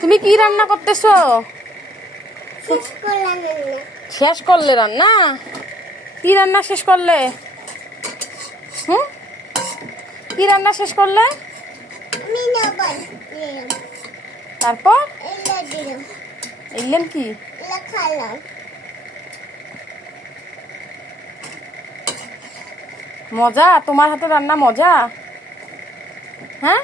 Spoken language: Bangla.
তুমি কি রান্না করতেছো? শেষ করলে রান্না? কি রান্না শেষ করলে? কি রান্না শেষ করলে? তারপর এলেন কি মজা? তোমার হাতে রান্না মজা? হ্যাঁ।